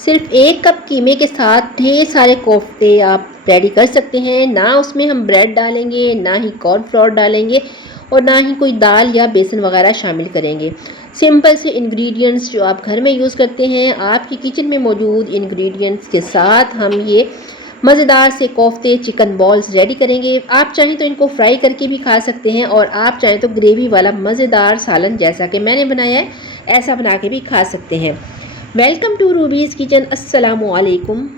सिर्फ 1 कप कीमे के साथ ढेर सारे कोफ्ते आप रेडी कर सकते हैं। ना उसमें हम ब्रेड डालेंगे, ना ही कॉर्नफ्लोर डालेंगे और ना ही कोई दाल या बेसन वगैरह शामिल करेंगे। सिंपल से इंग्रेडिएंट्स जो आप घर में यूज़ करते हैं, आपकी किचन में मौजूद इंग्रेडिएंट्स के साथ हम ये मज़ेदार से कोफ्ते चिकन बॉल्स रेडी करेंगे। आप चाहें तो इनको फ्राई करके भी खा सकते हैं और आप चाहें तो ग्रेवी वाला मज़ेदार सालन जैसा कि मैंने बनाया है, ऐसा बना के भी खा सकते हैं। Welcome to Ruby's kitchen. अस्सलामु अलैकुम।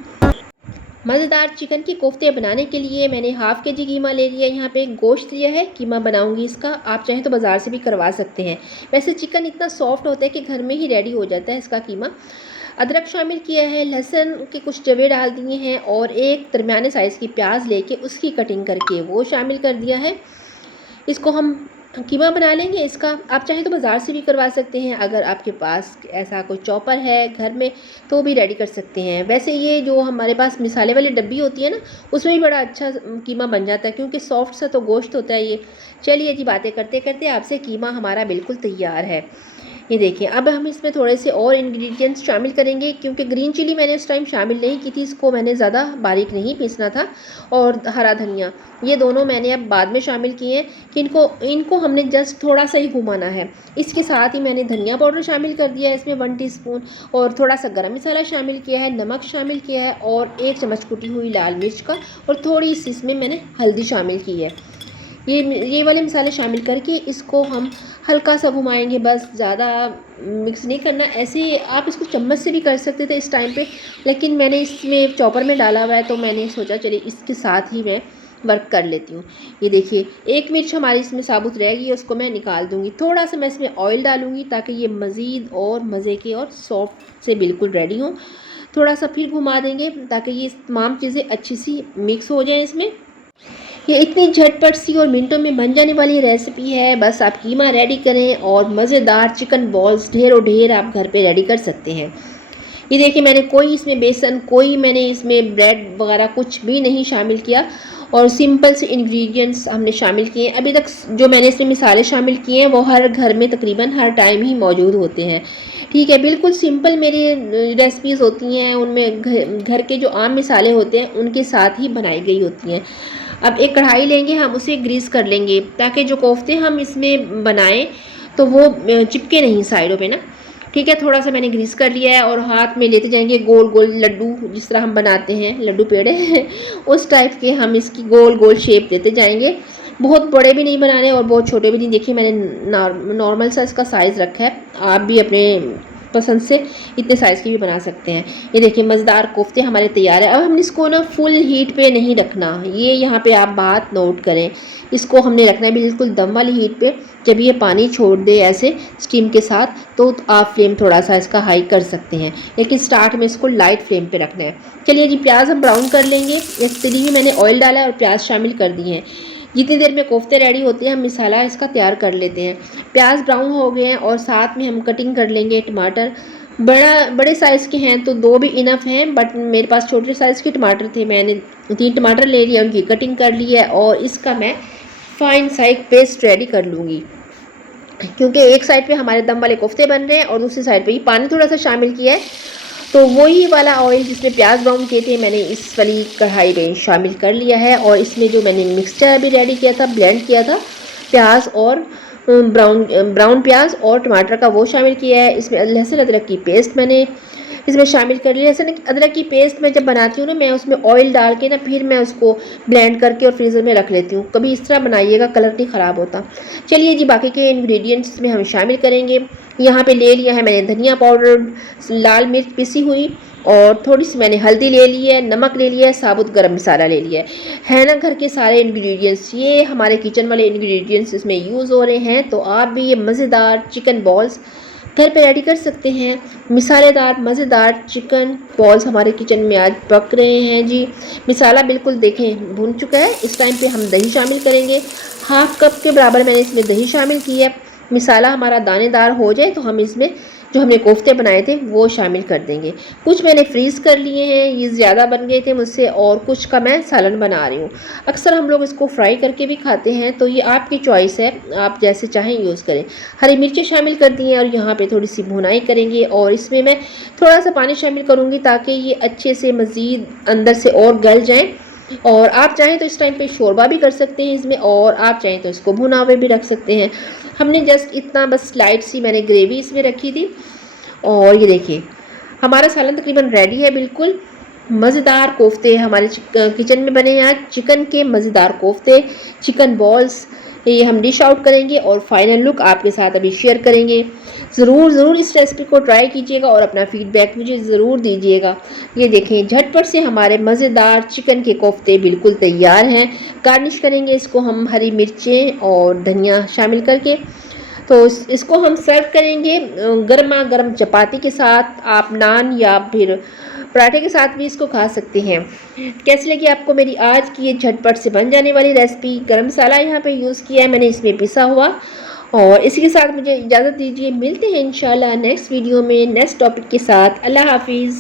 मज़ेदार चिकन के कोफ्ते बनाने के लिए मैंने हाफ़ के जी कीमा ले लिया, यहाँ पे गोश्त लिया है। कीमा बनाऊंगी इसका, आप चाहें तो बाज़ार से भी करवा सकते हैं। वैसे चिकन इतना सॉफ्ट होता है कि घर में ही रेडी हो जाता है इसका कीमा। अदरक शामिल किया है, लहसुन के कुछ जवे डाल दिए हैं और एक दरमियाने साइज़ की प्याज लेके उसकी कटिंग करके वो शामिल कर दिया है। इसको हम कीमा बना लेंगे इसका। आप चाहें तो बाज़ार से भी करवा सकते हैं, अगर आपके पास ऐसा कोई चॉपर है घर में तो भी रेडी कर सकते हैं। वैसे ये जो हमारे पास मिसाले वाली डब्बी होती है ना, उसमें भी बड़ा अच्छा कीमा बन जाता है, क्योंकि सॉफ्ट सा तो गोश्त होता है ये। चलिए जी, बातें करते करते आपसे कीमा हमारा बिल्कुल तैयार है। ये देखिए, अब हम इसमें थोड़े से और इंग्रेडिएंट्स शामिल करेंगे, क्योंकि ग्रीन चिली मैंने इस टाइम शामिल नहीं की थी, इसको मैंने ज़्यादा बारीक नहीं पीसना था। और हरा धनिया, ये दोनों मैंने अब बाद में शामिल किए हैं कि इनको इनको हमने जस्ट थोड़ा सा ही घुमाना है। इसके साथ ही मैंने धनिया पाउडर शामिल कर दिया है इसमें 1 टीस्पून, और थोड़ा सा गरम मसाला शामिल किया है, नमक शामिल किया है और 1 चम्मच कुटी हुई लाल मिर्च का, और थोड़ी सी इसमें मैंने हल्दी शामिल की है। ये वाले मसाले शामिल करके इसको हम हल्का सा घुमाएंगे, बस ज़्यादा मिक्स नहीं करना। ऐसे ही आप इसको चम्मच से भी कर सकते थे इस टाइम पे, लेकिन मैंने इसमें चॉपर में डाला हुआ है तो मैंने सोचा चलिए इसके साथ ही मैं वर्क कर लेती हूँ। ये देखिए, 1 मिर्च हमारी इसमें साबुत रहेगी, उसको मैं निकाल दूँगी। थोड़ा सा मैं इसमें ऑयल डालूँगी ताकि ये मज़ीद और मज़े के और सॉफ्ट से बिल्कुल रेडी हों। थोड़ा सा फिर घुमा देंगे ताकि ये तमाम चीज़ें अच्छी सी मिक्स हो जाएँ इसमें। ये इतनी झटपट सी और मिनटों में बन जाने वाली रेसिपी है। बस आप कीमा रेडी करें और मज़ेदार चिकन बॉल्स ढेरों ढेर आप घर पे रेडी कर सकते हैं। ये देखिए, मैंने कोई इसमें बेसन, कोई मैंने इसमें ब्रेड वगैरह कुछ भी नहीं शामिल किया, और सिंपल से इंग्रेडिएंट्स हमने शामिल किए हैं। अभी तक जो मैंने इसमें मिसाले शामिल किए हैं वो हर घर में तकरीबन हर टाइम ही मौजूद होते हैं। ठीक है, बिल्कुल सिंपल मेरी रेसिपीज़ होती हैं, उनमें घर के जो आम मिसाले होते हैं उनके साथ ही बनाई गई होती हैं। अब एक कढ़ाई लेंगे, हम उसे ग्रीस कर लेंगे ताकि जो कोफ्ते हम इसमें बनाएं तो वो चिपके नहीं साइडों पे ना। ठीक है, थोड़ा सा मैंने ग्रीस कर लिया है और हाथ में लेते जाएंगे गोल गोल लड्डू, जिस तरह हम बनाते हैं लड्डू पेड़े उस टाइप के हम इसकी गोल गोल शेप देते जाएंगे। बहुत बड़े भी नहीं बनाने और बहुत छोटे भी नहीं। देखिए, मैंने नॉर्मल सा इसका साइज़ रखा है, आप भी अपने पसंद से इतने साइज़ की भी बना सकते हैं। ये देखिए, मज़ेदार कोफ्ते हमारे तैयार है। अब हमने इसको ना फुल हीट पे नहीं रखना, ये यहाँ पे आप बात नोट करें। इसको हमने रखना है बिल्कुल दम वाली हीट पे। जब ये पानी छोड़ दे ऐसे स्टीम के साथ तो आप फ्लेम थोड़ा सा इसका हाई कर सकते हैं, लेकिन स्टार्ट में इसको लाइट फ्लेम पे रखना है। चलिए जी, प्याज हम ब्राउन कर लेंगे। इस तरीके मैंने ऑयल डाला है और प्याज शामिल कर दिए हैं। जितनी देर में कोफ्ते रेडी होते हैं हम मिसाला इसका तैयार कर लेते हैं। प्याज ब्राउन हो गए हैं और साथ में हम कटिंग कर लेंगे टमाटर। बड़े साइज़ के हैं तो 2 भी इनफ हैं, बट मेरे पास छोटे साइज़ के टमाटर थे, मैंने 3 टमाटर ले लिया, उनकी कटिंग कर ली है और इसका मैं फाइन साइज पेस्ट रेडी कर लूँगी। क्योंकि एक साइड पे हमारे दम वाले कोफ्ते बन रहे हैं और दूसरी साइड पे ही पानी थोड़ा सा शामिल किया है, तो वही वाला ऑयल जिसमें प्याज ब्राउन किए थे मैंने इस वाली कढ़ाई में शामिल कर लिया है। और इसमें जो मैंने मिक्सचर अभी रेडी किया था, ब्लेंड किया था प्याज और ब्राउन प्याज और टमाटर का, वो शामिल किया है। इसमें लहसुन अदरक की पेस्ट मैंने इसमें शामिल कर लिया। लहसुन अदरक की पेस्ट मैं जब बनाती हूँ ना, मैं उसमें ऑयल डाल के ना फिर मैं उसको ब्लेंड करके और फ्रीज़र में रख लेती हूँ। कभी इस तरह बनाइएगा, कलर नहीं ख़राब होता। चलिए जी, बाकी के इंग्रेडिएंट्स में हम शामिल करेंगे। यहाँ पे ले लिया है मैंने धनिया पाउडर, लाल मिर्च पिसी हुई, और थोड़ी सी मैंने हल्दी ले ली है, नमक ले लिया है, साबुत गरम मसाला ले लिया है ना। घर के सारे इंग्रेडिएंट्स, ये हमारे किचन वाले इंग्रेडिएंट्स इसमें यूज़ हो रहे हैं, तो आप भी ये मज़ेदार चिकन बॉल्स घर पे रेडी कर सकते हैं। मिसालेदार मज़ेदार चिकन बॉल्स हमारे किचन में आज पक रहे हैं जी। मिसाला बिल्कुल देखें भुन चुका है। इस टाइम पे हम दही शामिल करेंगे। हाफ कप के बराबर मैंने इसमें दही शामिल की है। मिसाला हमारा दानेदार हो जाए तो हम इसमें जो हमने कोफ्ते बनाए थे वो शामिल कर देंगे। कुछ मैंने फ्रीज़ कर लिए हैं, ये ज़्यादा बन गए थे मुझसे, और कुछ का मैं सालन बना रही हूँ। अक्सर हम लोग इसको फ्राई करके भी खाते हैं, तो ये आपकी चॉइस है, आप जैसे चाहें यूज़ करें। हरी मिर्चें शामिल कर दी हैं और यहाँ पे थोड़ी सी भुनाई करेंगे, और इसमें मैं थोड़ा सा पानी शामिल करूँगी ताकि ये अच्छे से मज़ीद अंदर से और गल जाएँ। और आप चाहें तो इस टाइम पे शोरबा भी कर सकते हैं इसमें, और आप चाहें तो इसको भुना हुआ भी रख सकते हैं। हमने जस्ट इतना बस स्लाइड सी मैंने ग्रेवी इसमें रखी थी। और ये देखिए हमारा सालन तकरीबन रेडी है। बिल्कुल मज़ेदार कोफ्ते हमारे किचन में बने हैं आज, चिकन के मज़ेदार कोफ्ते, चिकन बॉल्स। ये हम डिश आउट करेंगे और फाइनल लुक आपके साथ अभी शेयर करेंगे। ज़रूर इस रेसिपी को ट्राई कीजिएगा और अपना फीडबैक मुझे ज़रूर दीजिएगा। ये देखें झटपट से हमारे मज़ेदार चिकन के कोफ्ते बिल्कुल तैयार हैं। गार्निश करेंगे इसको हम हरी मिर्चें और धनिया शामिल करके। तो इसको हम सर्व करेंगे गर्मा गर्म चपाती के साथ। आप नान या फिर पराठे के साथ भी इसको खा सकते हैं। कैसी लगी आपको मेरी आज की ये झटपट से बन जाने वाली रेसिपी? गरम मसाला यहाँ पे यूज़ किया है मैंने इसमें पिसा हुआ। और इसी के साथ मुझे इजाज़त दीजिए, मिलते हैं इंशाल्लाह नेक्स्ट वीडियो में नेक्स्ट टॉपिक के साथ। अल्लाह हाफिज़।